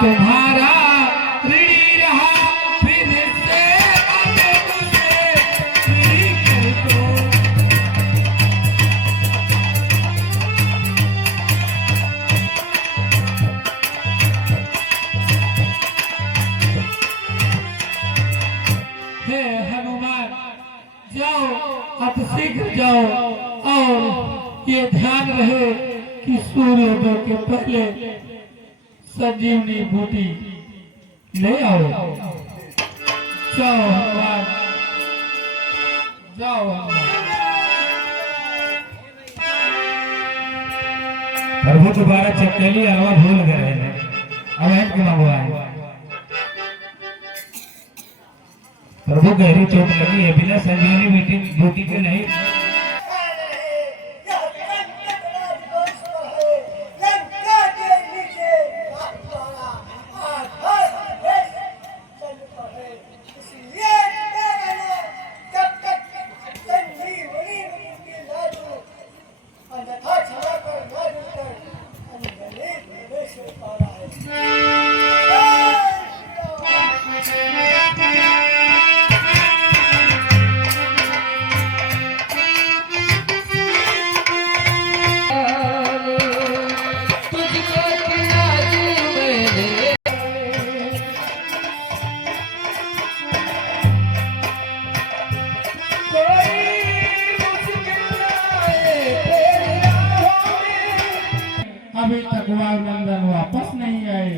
तुम्हारा ऋणी रहा, फिर से अब मुझसे ऋणी कर दो। हे हनुमान, जाओ अब शीघ्र जाओ और ये ध्यान रहे कि सूर्योदय के पहले संजीवनी बूटी ले आओ। जाओ हनुमान, जाओ हनुमान। प्रभु दोबारा चकेली हलवा भूल गए हैं, अब हम क्यों मंगवाए? प्रभु गहरी चोट लगी है, बिना संजीवनी बूटी के नहीं। अभी तक वायुनंदन वापस नहीं आए।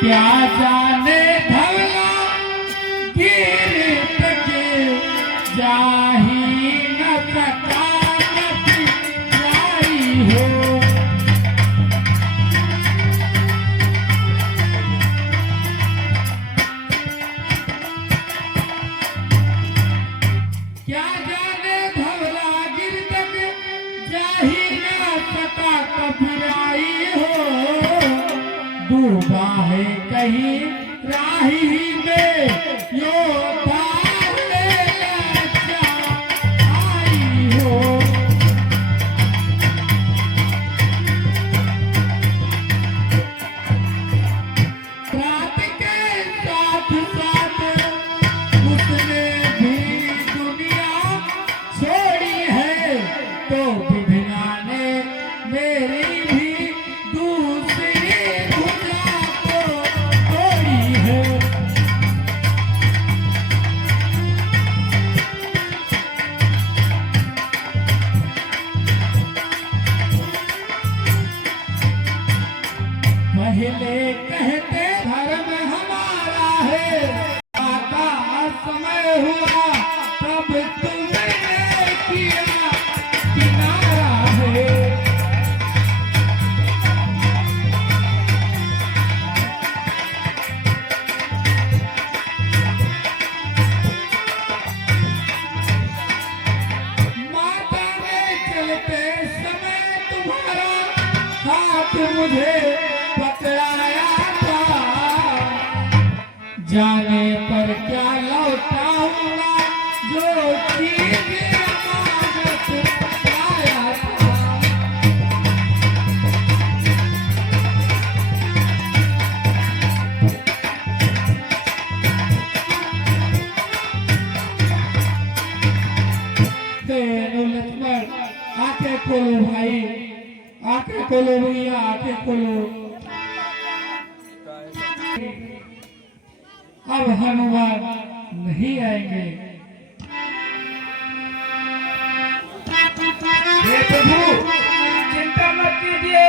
क्या जाने धवला गिर तक जा ही न सका, जाई हो। क्या जाने धवला गिर तक जा ही न सका, कबराई हो। डूबा है कहीं राही में योद्धा आई हो। रात के साथ साथ उसने भी दुनिया छोड़ी है, तो विधिना ने मेरी भी दूसरी भुजा को तोड़ी है। पहले कहते धर्म हमारा है, आता समय हुआ तब तुमने किया किनारा है। माता ने चलते समय तुम्हारा हाथ मुझे पकड़ाया था, जाने पर क्या लौटाऊंगा जो चीज अमानत पाया था। तेनु लक्ष्मण आके खोलो भाई, आके खोलो भैया, आके खोलो। अब हनुमान नहीं आएंगे। हे प्रभु, चिंता मत कीजिए,